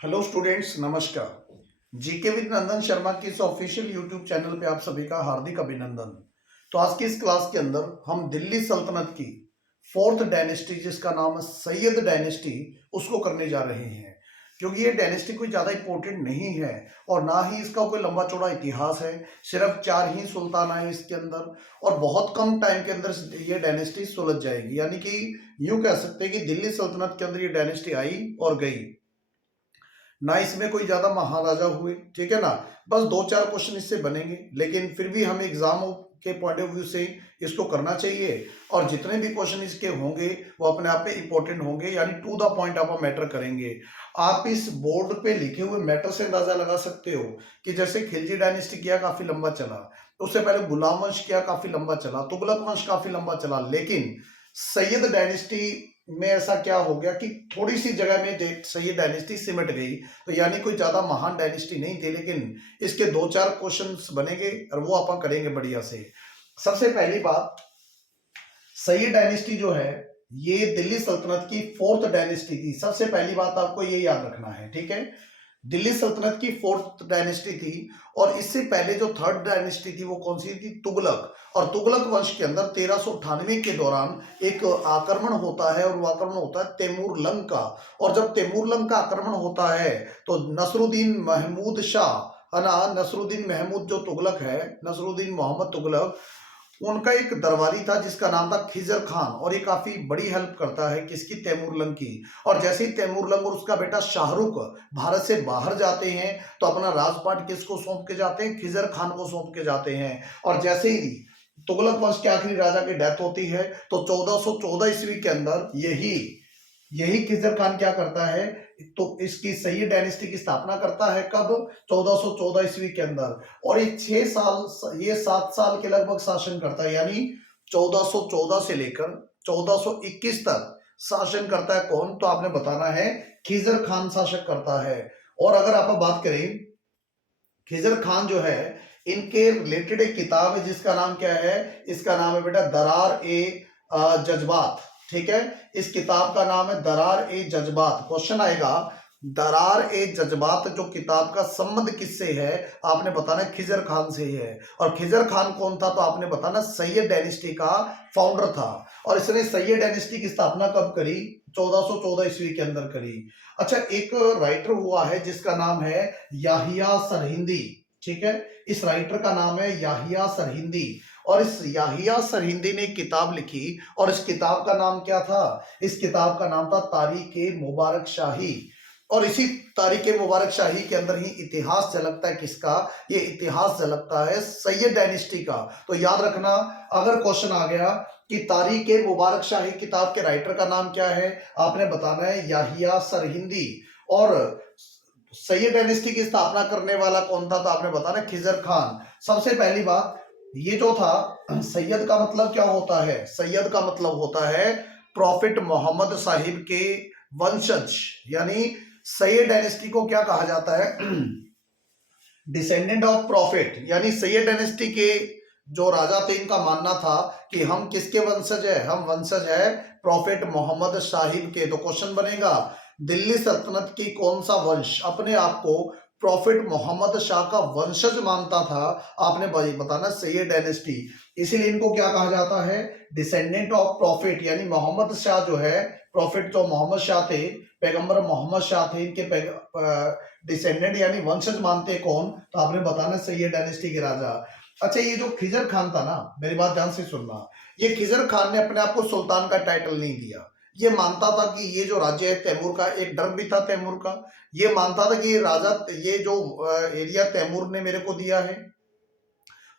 Hello students, नमस्कार। GK with नंदन शर्मा की इस ऑफिशियल यूट्यूब चैनल पे आप सभी का हार्दिक अभिनंदन। तो आज की इस क्लास के अंदर हम दिल्ली सल्तनत की फोर्थ डायनेस्टी जिसका नाम है सैयद डायनेस्टी उसको करने जा रहे हैं। क्योंकि ये डायनेस्टी कोई ज़्यादा इंपॉर्टेंट नहीं है और ना ही इसका कोई लंबा चौड़ा इतिहास है। सिर्फ 4 ही सुल्तान आए इसके अंदर और बहुत कम टाइम के अंदर ये डायनेस्टी सुलझ जाएगी। यानी कि यूं कह सकते हैं कि दिल्ली सल्तनत के अंदर ये डायनेस्टी आई और गई। ना इसमें कोई ज्यादा महाराजा हुए, ठीक है ना। बस 2-4 क्वेश्चन इससे बनेंगे, लेकिन फिर भी हमें एग्जाम के पॉइंट ऑफ व्यू से इसको करना चाहिए। और जितने भी क्वेश्चन इसके होंगे वो अपने आप में इंपॉर्टेंट होंगे, यानी टू द पॉइंट आप मैटर करेंगे। आप इस बोर्ड पे लिखे हुए मैटर से अंदाजा लगा सकते हो कि जैसे खिलजी डायनेस्टी किया काफी लंबा चला, उससे पहले गुलाम वंश किया काफी लंबा चला, तुगलक वंश काफी लंबा चला, लेकिन सैयद डायनेस्टी में ऐसा क्या हो गया कि थोड़ी सी जगह में सैयद डायनेस्टी सिमट गई। तो यानी कोई ज्यादा महान डायनेस्टी नहीं थी, लेकिन इसके 2-4 क्वेश्चंस बनेंगे और वो अपन करेंगे बढ़िया से। सबसे पहली बात, सैयद डायनेस्टी जो है ये दिल्ली सल्तनत की फोर्थ डायनेस्टी थी। सबसे पहली बात आपको ये याद रखना है, ठीक है। दिल्ली सल्तनत की फोर्थ डायनेस्टी थी और इससे पहले जो थर्ड डायनेस्टी थी वो कौन सी थी? तुगलक। और तुगलक वंश के अंदर 1398 के दौरान एक आक्रमण होता है और वो आक्रमण होता है तैमूर लंग का। और जब तैमूर लंग का आक्रमण होता है तो नसरुद्दीन महमूद शाह, है ना, नसरुद्दीन महमूद जो तुगलक है, नसरुद्दीन मोहम्मद तुगलक, उनका एक दरबारी था जिसका नाम था खिजर खान। और ये काफी बड़ी हेल्प करता है किसकी? तैमूरलंग की। और जैसे ही तैमूरलंग और उसका बेटा शाहरुख भारत से बाहर जाते हैं तो अपना राजपाट किसको सौंप के जाते हैं? खिजर खान को सौंप के जाते हैं। और जैसे ही तुगलक वंश के आखिरी राजा की डेथ होती है तो 1414 ईस्वी के अंदर यही यही खिजर खान क्या करता है? तो इसकी सैयद डायनेस्टी की स्थापना करता है। कब? 1414 ईस्वी के अंदर। और ये 7 साल के लगभग शासन करता है, यानी 1414 से लेकर 1421 तक शासन करता है। कौन? तो आपने बताना है खिजर खान शासक करता है। और अगर आप बात करें खिजर खान जो है, इनके रिलेटेड एक किताब है जिसका नाम क्या है? इसका नाम है बेटा दरार ए जज्बात, ठीक है। इस किताब का नाम है दरार ए जज्बात। क्वेश्चन आएगा दरार ए जज्बात जो किताब का संबंध किससे है? आपने बताना खिजर खान से है। और खिजर खान कौन था? तो आपने बताना सैयद डायनेस्टी का फाउंडर था। और इसने सैयद डायनेस्टी की स्थापना कब करी? 1414 ईस्वी के अंदर करी। अच्छा, एक राइटर हुआ है जिसका नाम है याहिया सरहिंदी, ठीक है। इस राइटर का नाम है याहिया सरहिंदी। और इस याहिया सरहिंदी ने एक किताब लिखी और इस किताब का नाम क्या था? इस किताब का नाम था तारीख-ए मुबारक शाही। और इसी तारीख-ए मुबारक शाही के अंदर ही इतिहास झलकता है। किसका? ये इतिहास झलकता है सैयद डायनेस्टी का। तो याद रखना, अगर क्वेश्चन आ गया कि तारीख-ए मुबारक शाही किताब के राइटर का नाम क्या है, आपने बताना है याहिया सरहिंदी। और सैयद डायनेस्टी की स्थापना करने वाला कौन था? तो आपने बताना खिजर खान। सबसे पहली बात, ये जो था सैयद का मतलब क्या होता है? सैयद का मतलब होता है प्रॉफिट मोहम्मद साहिब के वंशज, यानी सैयद डायनेस्टी को क्या कहा जाता है? Descendant of profit. यानी सैयद डायनेस्टी के जो राजा थे इनका मानना था कि हम किसके वंशज है? हम वंशज है प्रॉफिट मोहम्मद साहिब के। तो क्वेश्चन बनेगा दिल्ली सल्तनत की कौन सा वंश अपने आप को प्रॉफिट मोहम्मद शाह का वंशज मानता था? आपने बताना सैयद डायनेस्टी। इसीलिए इनको क्या कहा जाता है? Descendant of profit. यानी मोहम्मद शाह जो है, प्रॉफिट जो मोहम्मद शाह थे, पैगंबर मोहम्मद शाह थे, इनके डिसेंडेंट यानी वंशज मानते कौन? तो आपने बताना सैयद डायनेस्टी के राजा। अच्छा, ये जो खिजर खान था ना, मेरी बात ध्यान से सुनना, ये खिजर खान ने अपने आप को सुल्तान का टाइटल नहीं दिया। ये मानता था कि ये जो राज्य है तैमूर का, एक डर भी था तैमूर का। ये मानता था कि ये राजा, ये जो एरिया तैमूर ने मेरे को दिया है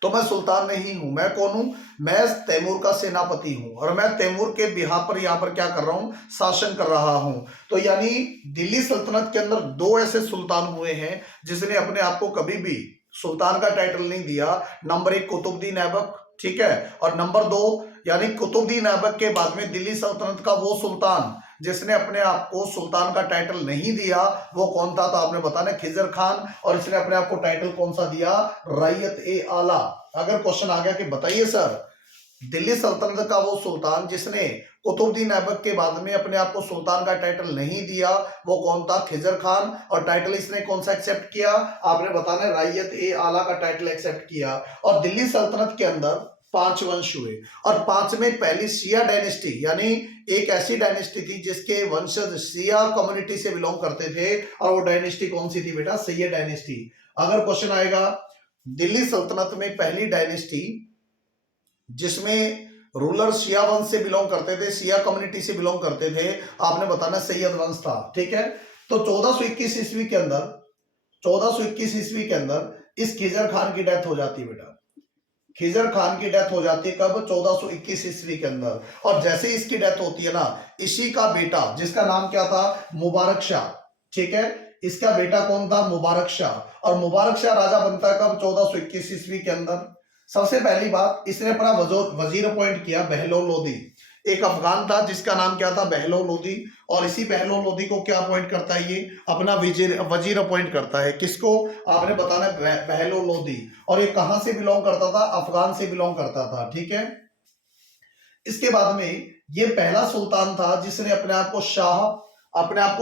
तो मैं सुल्तान नहीं हूं। मैं कौन हूं? मैं तैमूर का सेनापति हूं और मैं तैमूर के बिहाफ पर यहां पर क्या कर रहा हूं? शासन कर रहा हूं। तो यानी दिल्ली सल्तनत के अंदर 2 ऐसे सुल्तान हुए हैं जिसने अपने आप को कभी भी सुल्तान का टाइटल नहीं दिया। नंबर 1 कुतुबुद्दीन ऐबक, ठीक है। और नंबर 2 यानी कुतुबुद्दीन ऐबक के बाद में दिल्ली सल्तनत का वो सुल्तान जिसने अपने आप को सुल्तान का टाइटल नहीं दिया, वो कौन था? तो आपने बताना खिजर खान। और इसने अपने आप को टाइटल कौन सा दिया? रैयत ए आला। अगर क्वेश्चन आ गया कि बताइए सर दिल्ली सल्तनत का वो सुल्तान जिसने कुतुबुद्दीन ऐबक के बाद में अपने आप को सुल्तान का टाइटल नहीं दिया, वो कौन था? खिजर खान। और टाइटल इसने कौन सा एक्सेप्ट किया? आपने बताना है रायत ए आला का टाइटल एक्सेप्ट किया। और दिल्ली सल्तनत के अंदर 5 वंश हुए, और 5 में पहली शिया डायनेस्टी, यानी एक ऐसी डायनेस्टी थी जिसके वंशज शिया कम्युनिटी से बिलोंग करते थे, और वो डायनेस्टी कौन सी थी बेटा? सैयद डायनेस्टी। अगर क्वेश्चन आएगा दिल्ली सल्तनत में पहली डायनेस्टी जिसमें रूलर शिया वंश से बिलोंग करते थे, शिया कम्युनिटी से बिलोंग करते थे, आपने बताना सैयद वंश था। ठीक है, तो 1421 ईस्वी के अंदर 1421 ईस्वी के अंदर इस खिजर खान की डेथ हो जाती है बेटा। खिजर खान की डेथ हो जाती है कब? 1421 ईस्वी के अंदर। और जैसे इसकी डेथ होती है ना, इसी का बेटा जिसका नाम क्या था? मुबारक शाह। ठीक है, इसका बेटा कौन था? मुबारक शाह। और मुबारक शाह राजा बनता है कब? 1421 ईस्वी के अंदर। सबसे पहली बात, इसने अपना वजीर अपॉइंट किया बहलोल लोदी। एक अफगान था जिसका नाम क्या था? बहलोल लोदी। और इसी बहलोल लोदी को क्या अपॉइंट करता है? ये अपना वजीर अपॉइंट करता है। किसको? आपने बताना है बहलोल लोदी। और ये कहां से बिलोंग करता था? अफगान से बिलोंग करता था। ठीक है, इसके बाद में ये पहला सुल्तान था जिसने अपने आप को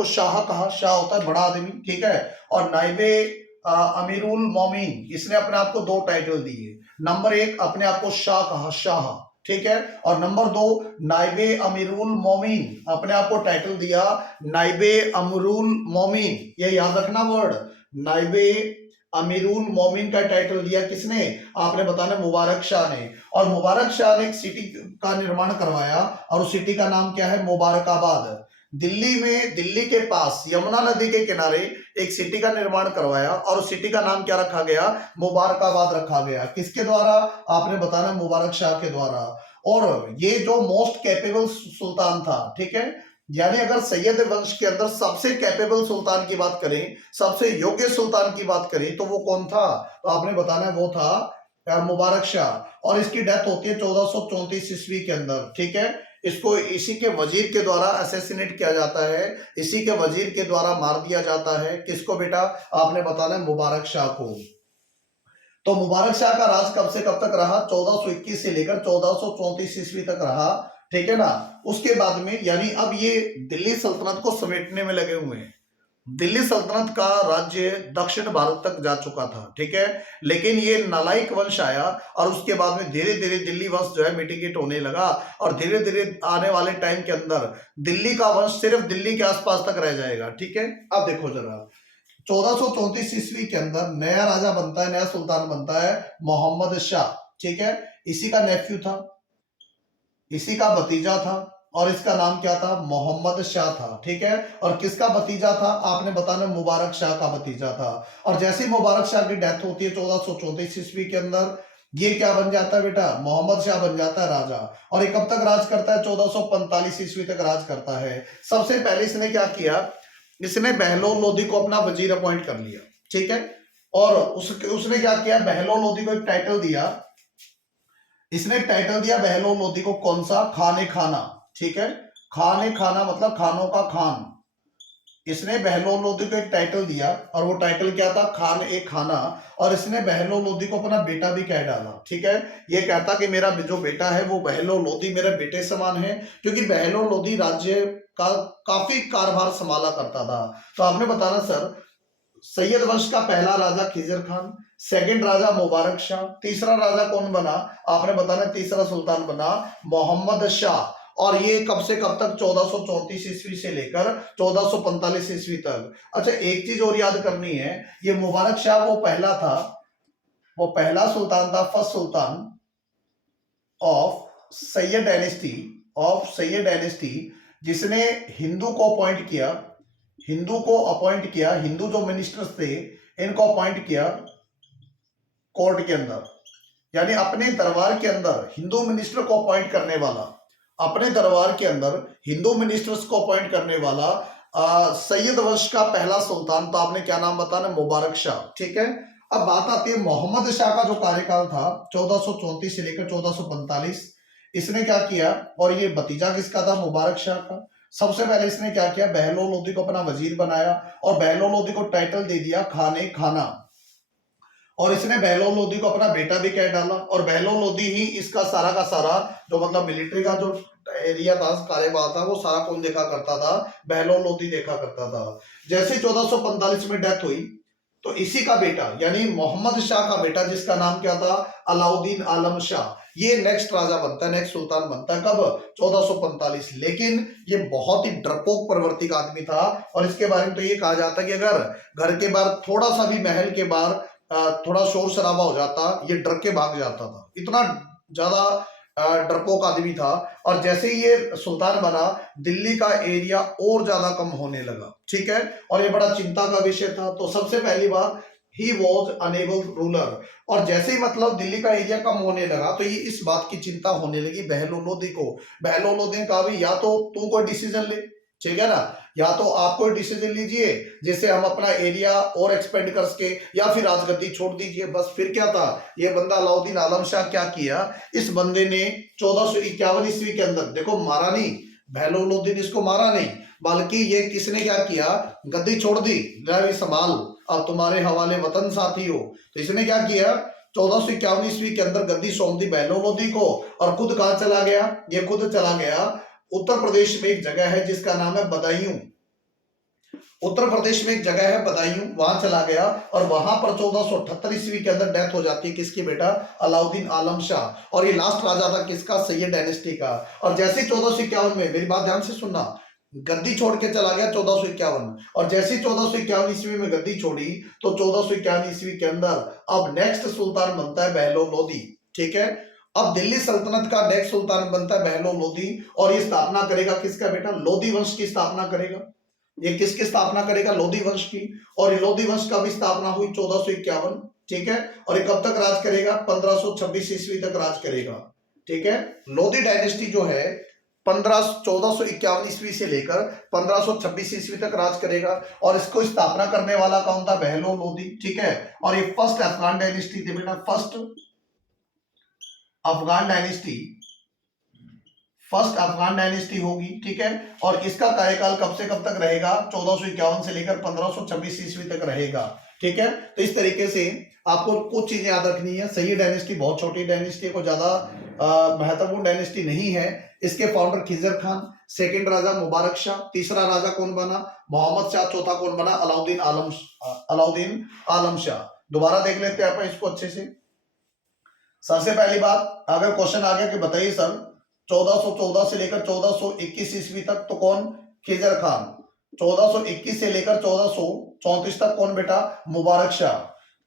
शाह कहा। शाह होता है बड़ा आदमी। ठीक है, और नाइबे अमीरुल मोमिन, इसने अपने आप को 2 टाइटल दिए। नंबर 1 अपने आप को शाह कहा, शाह। ठीक है, और नंबर 2 नाइबे अमीरुल मोमिन, अपने आप को टाइटल दिया नाइबे अमरुल मोमिन। ये याद रखना वर्ड, नाइबे अमीरुल मोमिन का टाइटल दिया किसने? आपने बताना मुबारक शाह ने। और मुबारक शाह ने एक सिटी का निर्माण करवाया, और उस सिटी का नाम क्या है? मुबारकाबाद। दिल्ली में, दिल्ली के पास यमुना नदी के किनारे एक सिटी का निर्माण करवाया, और उस सिटी का नाम क्या रखा गया? मुबारकाबाद रखा गया। किसके द्वारा? आपने बताना मुबारक शाह के द्वारा। और ये जो मोस्ट कैपेबल सुल्तान था। ठीक है, यानी अगर सैयद वंश के अंदर सबसे कैपेबल सुल्तान की बात करें, सबसे योग्य सुल्तान की बात करें, तो वो कौन था? तो आपने बताना है वो था मुबारक शाह। और इसकी डेथ होती है 1434 ईस्वी के अंदर। ठीक है, इसको इसी के वजीर के द्वारा असैसिनेट किया जाता है, इसी के वजीर के द्वारा मार दिया जाता है। किसको बेटा? आपने बताना है मुबारक शाह को। तो मुबारक शाह का राज कब से कब तक रहा? 1421 से लेकर 1434 ईस्वी तक रहा। ठीक है ना, उसके बाद में, यानी अब ये दिल्ली सल्तनत को समेटने में लगे हुए हैं। दिल्ली सल्तनत का राज्य दक्षिण भारत तक जा चुका था। ठीक है, लेकिन ये नालायक वंश आया, और उसके बाद में धीरे धीरे दिल्ली वंश जो है मिटिगेट होने लगा, और धीरे धीरे आने वाले टाइम के अंदर दिल्ली का वंश सिर्फ दिल्ली के आसपास तक रह जाएगा। ठीक है, अब देखो जरा, 1434 ईस्वी के अंदर नया राजा बनता है, नया सुल्तान बनता है मोहम्मद शाह। ठीक है, इसी का नेफ्यू था, इसी का भतीजा था, और इसका नाम क्या था? मोहम्मद शाह था। ठीक है, और किसका भतीजा था? आपने बताना मुबारक शाह का भतीजा था। और जैसे ही मुबारक शाह की डेथ होती है 1434 ईस्वी के अंदर, ये क्या बन जाता है बेटा? मोहम्मद शाह बन जाता है राजा। और ये कब तक राज करता है? 1445 ईस्वी तक राज करता है। सबसे पहले इसने क्या किया? इसने बहलोल लोदी को अपना वजीर अपॉइंट कर लिया। ठीक है, और उसने क्या किया? बहलोल लोदी को एक टाइटल दिया। इसने टाइटल दिया बहलोल लोदी को, कौन सा? खाने खाना। ठीक है, खाने खाना मतलब खानों का खान। इसने बहलोल लोदी को एक टाइटल दिया, और वो टाइटल क्या था? खान ए खाना। और इसने बहलोल लोदी को अपना बेटा भी कह डाला। ठीक है, ये कहता कि मेरा जो बेटा है वो बहलोल लोदी मेरे बेटे समान है, क्योंकि बहलोल लोदी राज्य का काफी कारभार संभाला करता था। तो आपने बताना सर, सैयद वंश का पहला राजा खिजर खान, सेकंड राजा मुबारक शाह, तीसरा राजा कौन बना? आपने बताना तीसरा सुल्तान बना मोहम्मद शाह। और ये कब से कब तक? 1434 ईस्वी से लेकर 1445 ईस्वी तक। अच्छा, एक चीज और याद करनी है, ये मुबारक शाह वो पहला था, वो पहला सुल्तान था, first sultan of Syed dynasty, जिसने हिंदू को अपॉइंट किया, हिंदू जो मिनिस्टर्स थे इनको अपॉइंट किया कोर्ट के अंदर, यानी अपने दरबार के अंदर हिंदू मिनिस्टर को अपॉइंट करने वाला, अपने दरबार के अंदर हिंदू मिनिस्टर्स को अपॉइंट करने वाला सैयद वंश का पहला सुल्तान। तो आपने क्या नाम बताना? मुबारक शाह। ठीक है, अब बात आती है मोहम्मद शाह का जो कार्यकाल था 1434 से लेकर 1445। इसने क्या किया? और ये भतीजा किसका था? मुबारक शाह का। सबसे पहले इसने क्या किया? बहलोल लोदी को अपना वजीर बनाया, और बहलोल लोदी को टाइटल दे दिया खाने खाना। और इसने बहलोल लोदी को अपना बेटा भी कह डाला, और बहलोल लोदी ही इसका सारा का सारा जो मतलब मिलिट्री का जो एरिया था, कार्यभार था, वो सारा कौन देखा करता था? बहलोल लोदी देखा करता था। जैसे 1445 में डेथ हुई तो इसी का बेटा यानी मोहम्मद शाह का बेटा, जिसका नाम क्या था? अलाउद्दीन आलम शाह, ये नेक्स्ट राजा बनता है, नेक्स्ट सुल्तान बनता है। कब? 1445। लेकिन ये बहुत ही डरपोक प्रवृत्ति का आदमी था, और इसके बारे में तो ये कहा जाता है कि अगर घर के बाहर थोड़ा सा भी, महल के बाहर थोड़ा शोर शराबा हो जाता, ये डर के भाग जाता था। इतना ज्यादा डरपोक आदमी था। और जैसे ही ये सुल्तान बना, दिल्ली का एरिया और ज्यादा कम होने लगा, ठीक है, और ये बड़ा चिंता का विषय था। तो सबसे पहली बात, ही वॉज अनेबल रूलर, और जैसे ही मतलब दिल्ली का एरिया कम होने लगा तो ये इस बात की चिंता होने लगी बहलोल लोदी को। बहलोल लोदी ने कहा, भाई या तो तू कोई डिसीजन ले, ठीक है ना, या तो आप कोई डिसीजन लीजिए जिससे हम अपना एरिया और एक्सपेंड कर सके, या फिर राजगद्दी छोड़ दीजिए। बस फिर क्या था, ये बंदा अलाउद्दीन आलम शाह क्या किया, इस बंदे ने 1451 ईस्वी के अंदर, देखो मारा नहीं, बहलोल लोदी ने इसको मारा नहीं, बल्कि ये किसने क्या किया, गद्दी छोड़ दी, ले संभाल, अब तुम्हारे हवाले वतन साथी हो। तो इसने क्या किया, 1451 ईस्वी के अंदर गद्दी सौंप दी बहलोल लोदी को, और खुद कहां चला गया, ये खुद चला गया उत्तर प्रदेश में एक जगह है जिसका नाम है बदायूं। उत्तर प्रदेश में एक जगह है बदायूं, वहां चला गया, और वहां पर 1478 ईस्वी के अंदर डेथ हो जाती है किसकी? बेटा अलाउद्दीन आलम शाह। और ये लास्ट राजा था किसका? सैयद डायनेस्टी का। और जैसे 1451 में, मेरी बात ध्यान से सुनना, गद्दी छोड़ के चला गया 1451, और जैसे 1451 ईस्वी में गद्दी छोड़ी तो 1451 ईस्वी के अंदर अब नेक्स्ट सुल्तान बनता है बहलोल लोदी, ठीक है। अब दिल्ली सल्तनत का नेक्स्ट सुल्तान बनता है बहलोल लोदी, और ये स्थापना करेगा किसका? बेटा लोदी वंश की स्थापना करेगा। ये किसकी स्थापना करेगा? लोदी वंश की। और ये लोदी वंश का भी स्थापना हुई 1451, ठीक है, और ये कब तक राज करेगा? 1526 ईस्वी तक राज करेगा, ठीक है। लोदी डायनेस्टी जो है 1451 ईस्वी से लेकर 1526 ईस्वी तक राज करेगा, और इसको स्थापना करने वाला कौन था? बहलोल लोदी, ठीक है। और ये फर्स्ट अफगान डायनेस्टी थी बेटा, first Afghan dynasty, first Afghan dynasty होगी, ठीक है। और इसका कार्यकाल कब से कब तक रहेगा? 1451 से लेकर 1526 ईस्वी तक रहेगा, ठीक है। तो इस तरीके से आपको कुछ चीजें याद रखनी है। सही डायनेस्टी बहुत छोटी डायनेस्टी, को ज्यादा महत्वपूर्ण डायनेस्टी नहीं है। इसके फाउंडर खिजर खान, सेकंड राजा मुबारक शाह, तीसरा राजा कौन बना? मोहम्मद शाह, चौथा कौन बना? अलाउद्दीन आलम शाह। दोबारा देख लेते हैं अपन इसको अच्छे से। सबसे पहली बात, अगर क्वेश्चन आ गया कि बताइए सर 1414 से लेकर 1421 ईस्वी तक तो कौन? खिजर खान। 1421 से लेकर 1434 तक कौन बेटा? मुबारक शाह।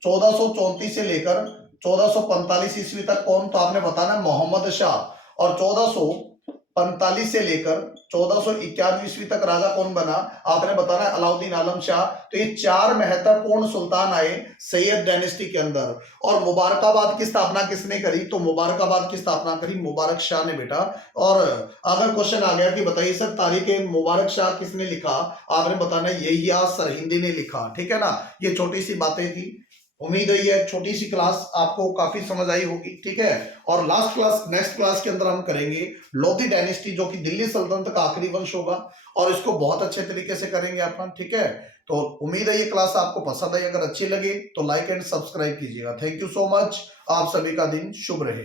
1434 से लेकर 1445 ईस्वी तक कौन? तो आपने बताना मोहम्मद शाह। और 1445 से लेकर 1491 ईस्वी तक राजा कौन बना? आपने बताना है अलाउद्दीन आलम शाह। तो ये चार महत्वपूर्ण सुल्तान आए सैयद डायनेस्टी के अंदर। और मुबारकाबाद की स्थापना किसने करी? तो मुबारकाबाद की स्थापना करी मुबारक शाह ने बेटा। और अगर क्वेश्चन आ गया कि बताइए सर तारीख मुबारक शाह किसने लिखा? आपने बताना यहिया सरहिंदी ने लिखा, ठीक है ना। ये छोटी सी बातें थी, उम्मीद है ये छोटी सी क्लास आपको काफी समझ आई होगी, ठीक है। और लास्ट क्लास, नेक्स्ट क्लास के अंदर हम करेंगे लोधी डायनेस्टी, जो कि दिल्ली सल्तनत का आखिरी वंश होगा, और इसको बहुत अच्छे तरीके से करेंगे अपन, ठीक है। तो उम्मीद है ये क्लास आपको पसंद आई। अगर अच्छी लगे तो लाइक एंड सब्सक्राइब कीजिएगा। Thank you so much. आप सभी का दिन शुभ रहे।